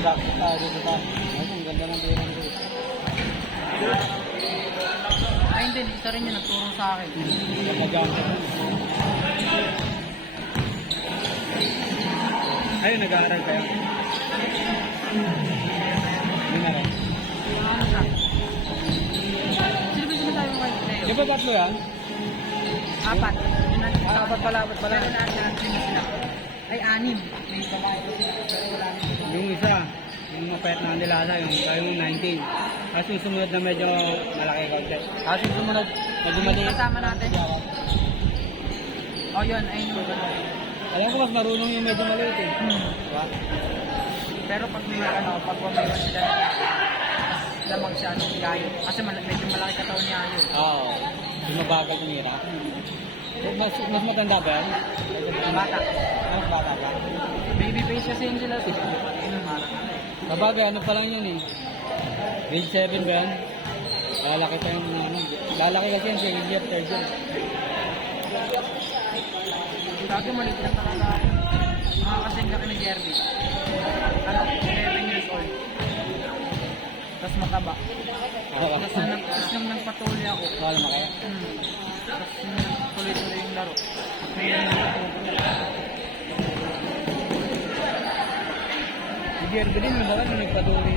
Practice tayo dito tayo. Ay, ang ganda ng bilang ko. Ay, hindi. Dito rin yung nagturo sa akin. Kapag-jump ko. Ayun, nag-aaral kayo. Yun na rin. Ano siya? Sino ba tayo mga Leo? Di ba batlo yan? Apat. Apat pala. Pero lahat sila. Ay, 6. May babae ko sila. Pero wala nang Yung isa, yung mapayat na nilala, yung 19. Tapos yung sumunod na medyo malaki konti. Tapos yung sumunod, medyo maliit. kasama natin. Oh, yun. Ayun yung gano'n. Alam ko mas marunong yung medyo maliit eh. Diba? Pero pag may pag mayroon sila lamang siya, yayo. Kasi medyo malaki katawan ni Yayo. Oo. Yung mabagal yung hira. Mas matanda ba yan? Bata. Mas bata ba? Baby face kasi yun sila. Sabagay, ano pa lang yun eh. Grade 7 ba yan? Lalaki pa yung ano. Lalaki kasi yan, second year, third year. Dati maliit lang talaga ako. Mga kasing laki ni Jerby. 11 years old. Tapos mataba. Tapos nung nagpatuloy ako. Wala na kaya? Tapos tuloy-tuloy yung laro. Si Jerby din, yung baka nung nagpatuloy.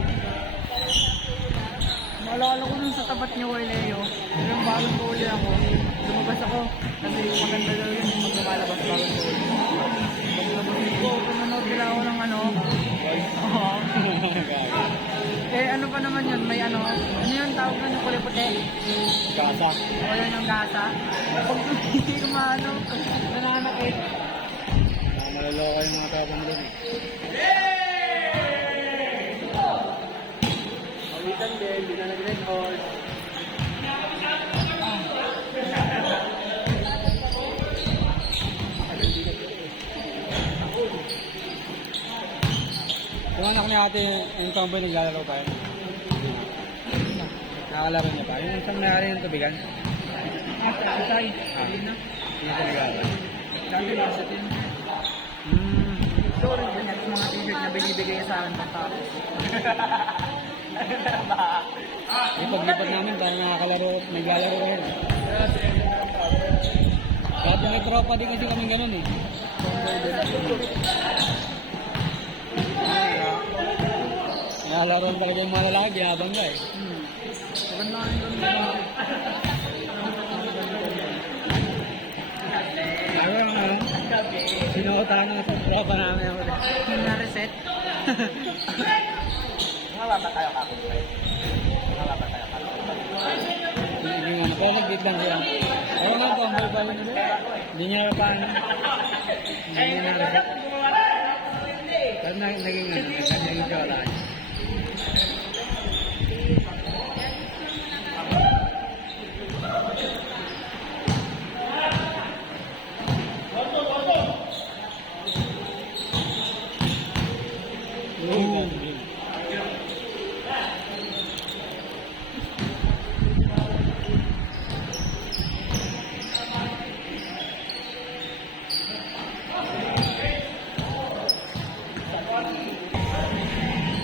Maalala ko dun sa tapat niya kay Leo. Yung bagong tuloy ako. Lumabas ako. Kasi maganda daw yun yung maglumalabas bagong tuloy. Paglabas ko, pinanood nila ako ng ano. Oo. Eh ano pa naman yun? May ano yun tawag na yung kulay puti? Kasa. O yun yung gasa? Pag hindi ko maano, nananakit. Malaloka yung mga tapang doon eh. Pawitan din, hindi na nag-record. Yung anak ni ate, yung tomboy naglalaro pa yun. Nakakalaro niya pa. Yung isang mayari ng tubigan. Atay, hindi na. Hindi siya naglalaro. Dati nasa din. Sorry din at mga t-shirt na binibigay sa akin pagkapos. Yung paglipat namin, parang nakakalaro, naglalaro rin. Dati may tropa din kasi kami ganun eh. Nakakalaro talaga yung mga lalaki, habang ka eh. Maganda nga yung gano'n. Ano ano? Sinuutangan sa tropa namin ako. Yung na-reset. Mababa tayo kapit. Mababa tayo kapit. Hindi nga, pero nag-beat lang siya. Oo nga, tomboy pa yun. Hindi niya pa ano. Hindi niya na-reset. Pero naging ano, naging jola.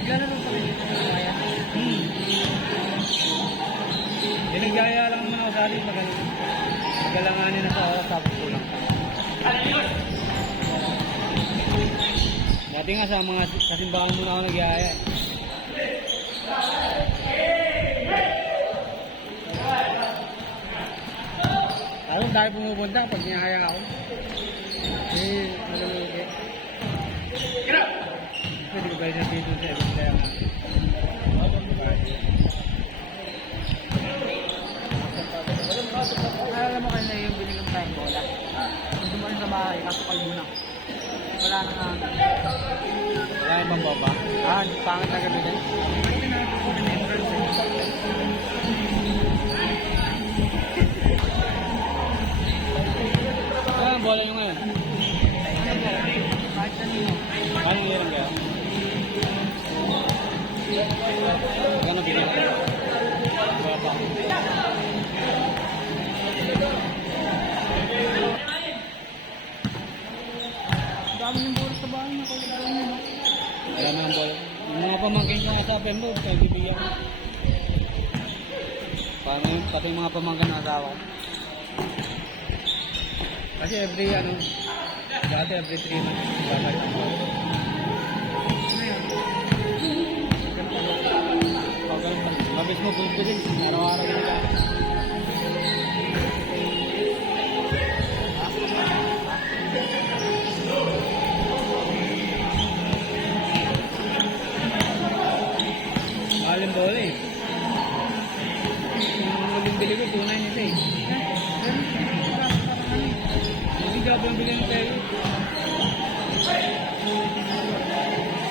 Gano'n ang pagkakas ng kaya. Pinagyaya lang naman ako sa atin magalanganin na sa oras tapos kulang pa. Dati nga sa mga kasimbahan muna ako nagyaya. Ayun, dahil pumupunta pag niyahaya ako. Eh, nalulugi. Pwede ko ba yun dito sa ibang kaya nga. Alala mo kanina yung binigyan tayong bola. Nung dumaan sa bahay, kaso kalbo na. Wala na nga. Wala yung pambaba. Pangit na gabi din. Wala ang bola nyo ngayon. Kahit kanino. Paano ngayon kaya? Gano'n binigyan ko? Wala pa. Dami yung bola sa bahay na kailangan nyo. Wala na ang bola. Yung mga pamangkin ko nga sa Pembroke, kaibigan ko. Pati yung mga pamangkin ng asawa ko. Kasi dati every 3 months, babalik ako. Mabis mo, pulpo din. Araw-araw yun ka. Mahaling bola eh. Yung muling bili ko, tunay nito eh. Hindi ka bang bili ng tayo?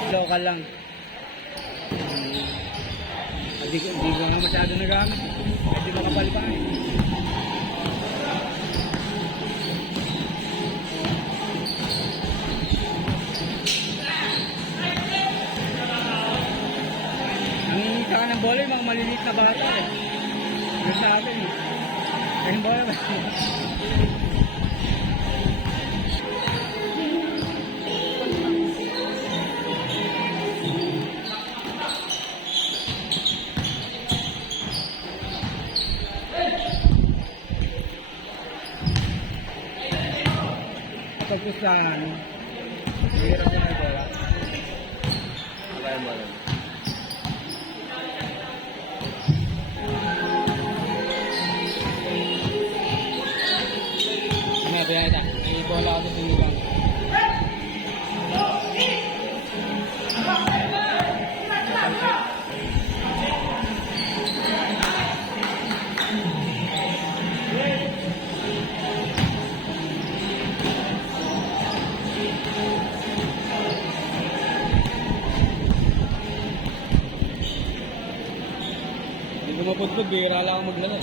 Local lang. Hindi ko nga masyado nagamit. Hindi makapal pa eh. Nanginita ka ng bola yung mga maliliit na bata eh. Yung sa akin eh. Yung bola ba? Pagpustahan, hirap din ang bola. Wala yung bola. Ano, pinay ita. May bola ako sa sinigang. Hindi ko mapudpud, bihira lang ako maglaro.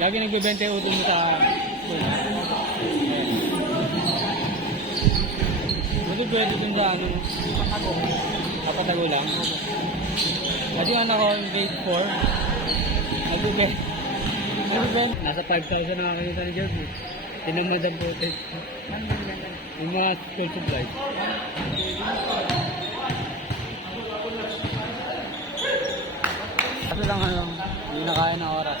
Lagi nagbibenta yung utong mo sa school. Buti pwede dun sa ano, kapatago lang. Kasi ano ko, grade 4, nagbibenta. Nasa 5,000 na kakinita ni Jerby. Tinamad ang protest. Yung mga school supplies. Kaso lang ano, hindi na kaya ng oras.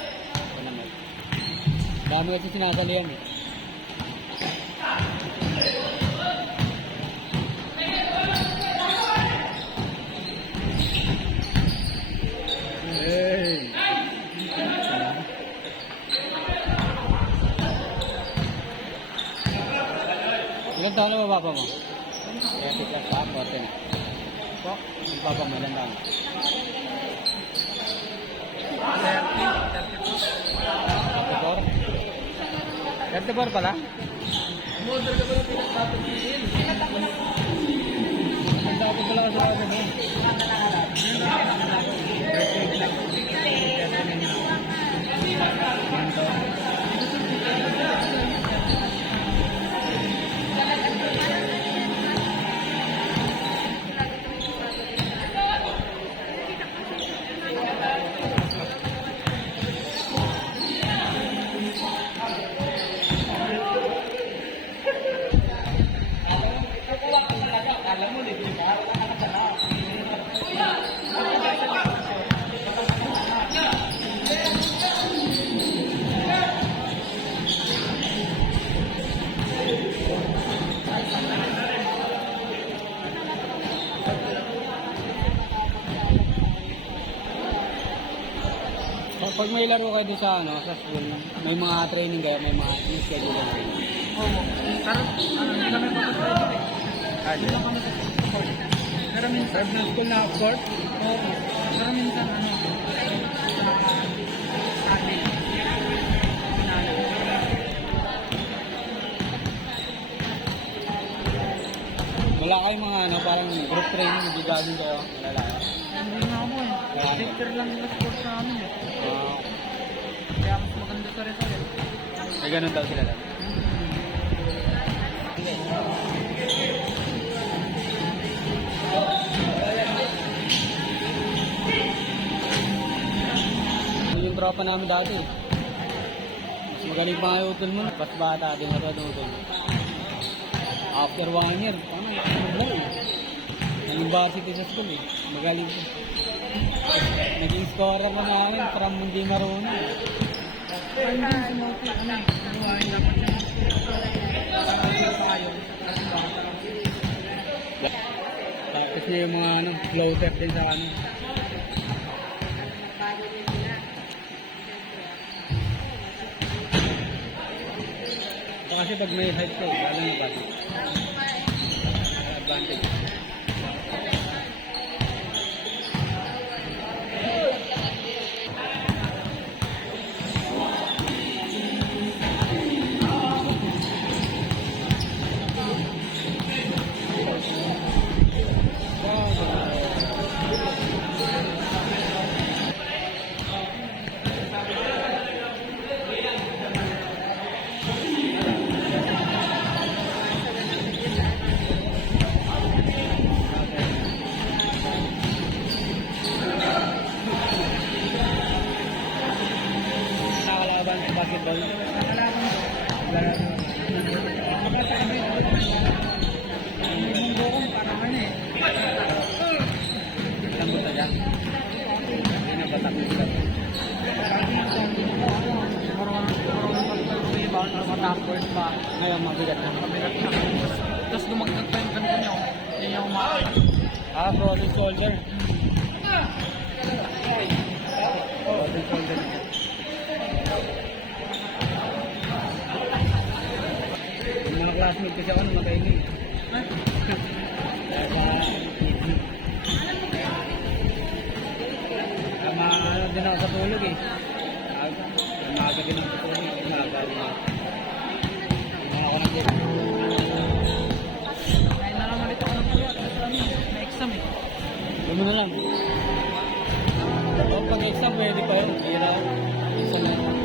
Dami kasi sinasalihan eh. Hey! Ilan taon na ba baba mo? 30 plus pa, 40 na. Po? Yung baba mo, ilan taon? 34 pala? Model ka pala pinagpapagigil. Ang dapat pala ka sa akin eh. Pag may laro kayo sa ano, sa school, may mga training kayo, may mga schedule na rin. Oo. Pero, hindi kami papasok eh. Hindi lang kami papasok. Pero minsan, Serve ng school na court? oo. Pero minsan, Wala kayong mga ano, parang group training, hindi gagawin kayo. Wala lang. hindi na ako eh. Wala. Sister lang yung sport sa amin eh. Ah, Kaya maganda sa Rizal. Ay, ganun daw sila lang. Yung tropa namin dati. Mas magaling pa nga yung utol mo. Pas bata din nga ito utol. After 1 year, ano, naging varsity sa school eh. Magaling po. Naging scorer pa namin from hindi marunong. Tapos niya yung mga ano, floater din sa ano. Kasi pag may height ko, alam mo ba? Advantage. Nakakalaban sa basketball. Ilang buta dyan? Hindi na batak mo sila. Matapos pa. Ngayon, mabigat na. Mabigat na. Tapos dumagdag pa yung ganito niyo. Yan yung Frozen shoulder. Frozen shoulder. Yung mga classmate kasi ako namatay na eh. Dahil sa ano din ako sa tulog eh. Maaga din ako sa tulog. Maaga din ako. Ako na din. Ngayon na lang ulit ako ng tulog. Kasi may exam eh. Doon mo na lang. O pag exam pwede pa yun. Hira. Isa na yun.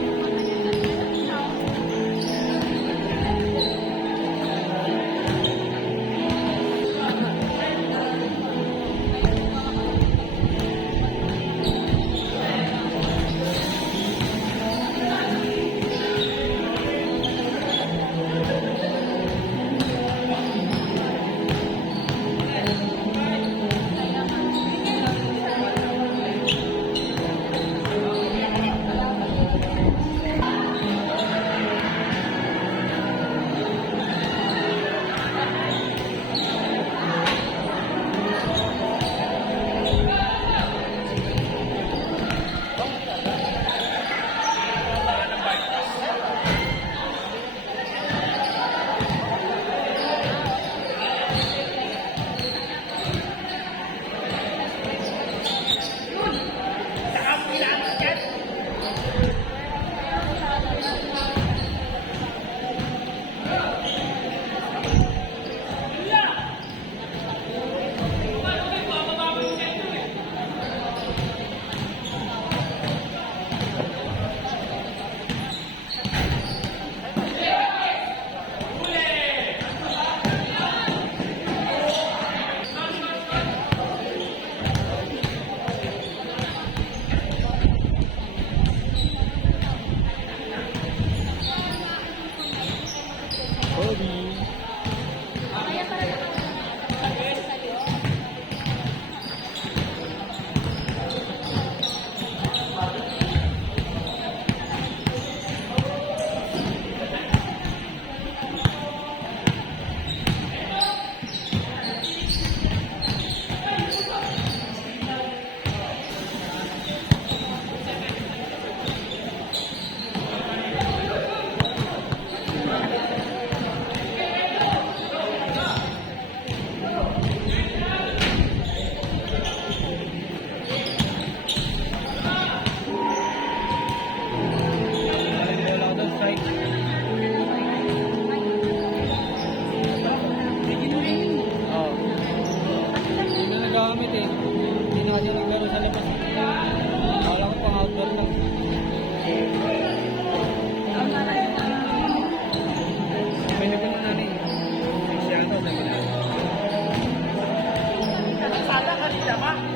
natin naglaro sa labas. Wala ko pang outdoor lang. siya pa.